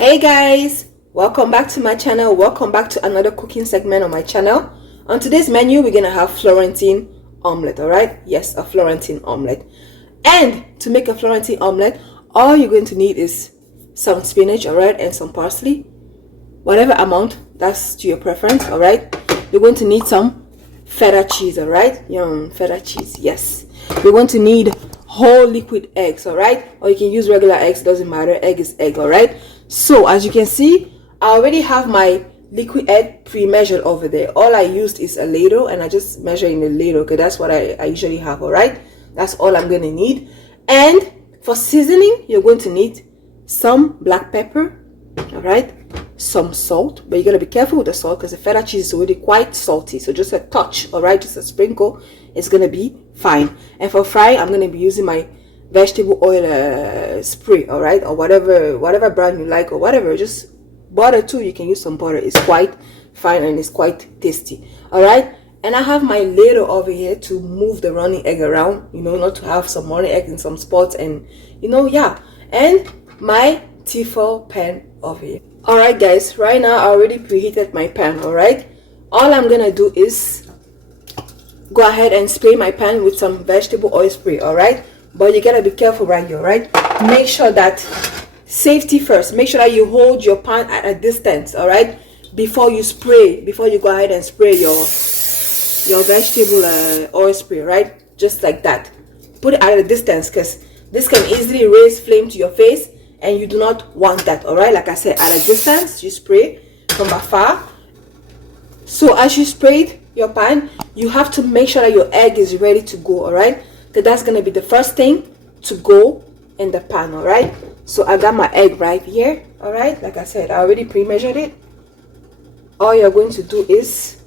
Hey guys, welcome back to my channel. Welcome back to another cooking segment on my channel. On today's menu we're gonna have Florentine omelette. All right, yes, a Florentine omelette. And to make a Florentine omelette, all you're going to need is some spinach, all right, and some parsley, whatever amount, that's to your preference. All right, you're going to need some feta cheese, all right, feta cheese, yes. You're going to need whole liquid eggs, all right, or you can use regular eggs, doesn't matter, egg is egg. All right, so as you can see, I already have my liquid egg pre-measured over there. All I used is a ladle, and I just measure in the ladle because that's what I usually have. All right, that's all I'm going to need. And for seasoning, you're going to need some black pepper, all right, some salt, but you gotta be careful with the salt because the feta cheese is already quite salty, so just a touch, all right, just a sprinkle is gonna be fine. And for frying, I'm gonna be using my vegetable oil spray, all right, or whatever brand you like, or whatever. Just butter too, you can use some butter. It's quite fine and it's quite tasty. All right, and I have my ladle over here to move the running egg around, you know, not to have some running egg in some spots, and you know, yeah. And my Tefal pan over here. All right guys, right now I already preheated my pan. All right, all I'm gonna do is go ahead and spray my pan with some vegetable oil spray. All right, but you gotta be careful right here. All right, make sure that, safety first, make sure that you hold your pan at a distance, all right, before you go ahead and spray your vegetable oil spray, right? Just like that, put it at a distance because this can easily raise flame to your face, and you do not want that. All right, like I said, at a distance, you spray from afar. So as you sprayed your pan, you have to make sure that your egg is ready to go. All right, because that's going to be the first thing to go in the pan. All right, so I got my egg right here. All right, like I said, I already pre-measured it. All you're going to do is,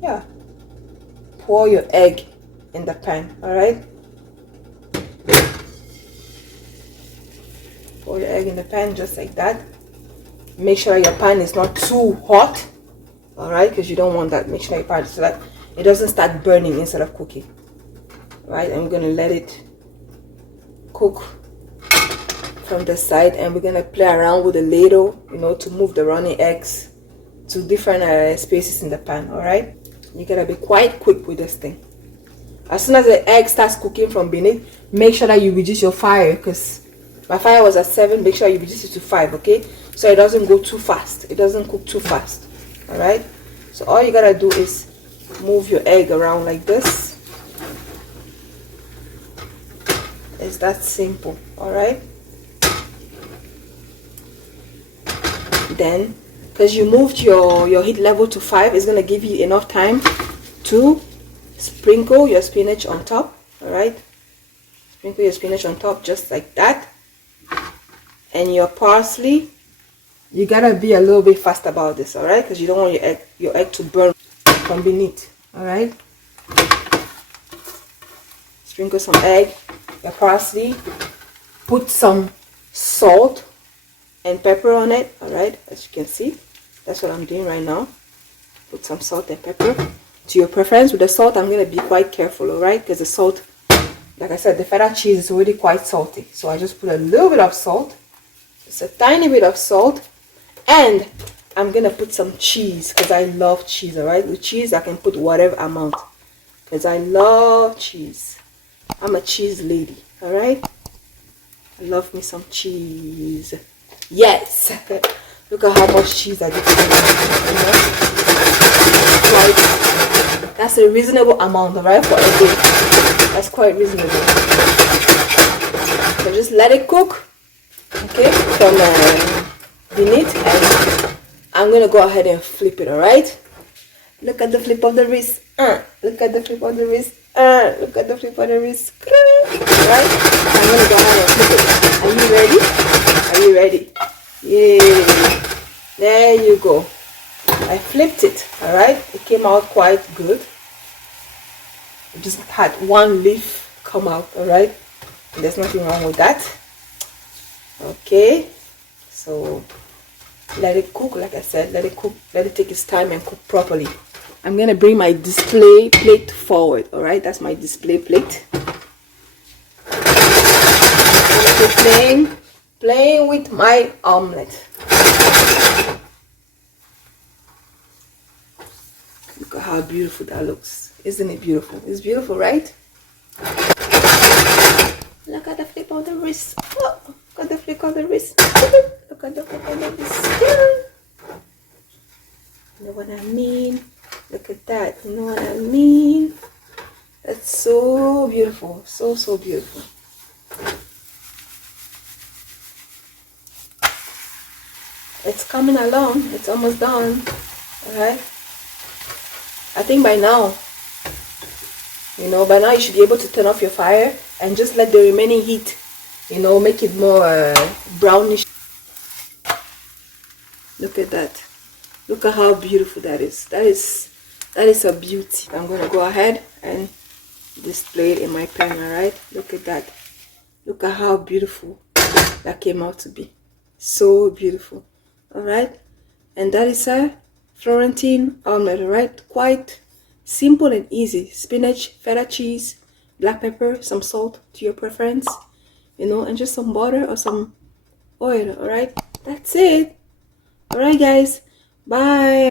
yeah, pour your egg in the pan. All right, pour your egg in the pan just like that. Make sure your pan is not too hot, all right, because you don't want that. Make sure your pan, so that it doesn't start burning instead of cooking. All right, and we're gonna let it cook from the side, and we're gonna play around with the ladle, you know, to move the runny eggs to different spaces in the pan. All right, you gotta be quite quick with this thing. As soon as the egg starts cooking from beneath, make sure that you reduce your fire, because my fire was at 7. Make sure you reduce it to 5, okay, so it doesn't go too fast, it doesn't cook too fast. All right, so all you gotta do is move your egg around like this. It's that simple. All right, then because you moved your heat level to 5, it's gonna give you enough time to sprinkle your spinach on top. All right, sprinkle your spinach on top just like that. And your parsley, you gotta be a little bit fast about this, all right, because you don't want your egg to burn from beneath. All right, sprinkle some egg, your parsley, put some salt and pepper on it. All right, as you can see, that's what I'm doing right now. Put some salt and pepper to your preference. With the salt, I'm gonna be quite careful, all right, because the salt, like I said, the feta cheese is already quite salty, so I just put a little bit of salt, just a tiny bit of salt. And I'm gonna put some cheese because I love cheese. All right, with cheese I can put whatever amount because I love cheese. I'm a cheese lady. All right, I love me some cheese. Yes. Look at how much cheese I did. That's a reasonable amount, all right, for a day. That's quite reasonable. So just let it cook, okay, from beneath, and I'm gonna go ahead and flip it. All right, look at the flip of the wrist. Look at the flip of the wrist. Look at the flip of the wrist. All right, I'm gonna go ahead and flip it. Are you ready? Are you ready? Yay, there you go. I flipped it. All right, it came out quite good. It just had one leaf come out. All right, there's nothing wrong with that. Okay, so let it cook. Like I said, let it cook, let it take its time and cook properly. I'm gonna bring my display plate forward. All right, that's my display plate. Playing playing with my omelette. Look at how beautiful that looks. Isn't it beautiful? It's beautiful, right? Look at the flip of the wrist. Oh, look at the flick of the wrist. Look at the flick of the wrist. You know what I mean? Look at that. You know what I mean? That's so beautiful. So, so beautiful. It's coming along. It's almost done. Alright? I think by now, by now you should be able to turn off your fire and just let the remaining heat, make it more brownish. Look at that. Look at how beautiful that is. That is a beauty. I'm going to go ahead and display it in my pan, alright? Look at that. Look at how beautiful that came out to be. So beautiful. Alright? And that is a Florentine omelette, alright? Quite simple and easy. Spinach, feta cheese, black pepper, some salt to your preference, and just some butter or some oil, alright? That's it. Alright guys, bye.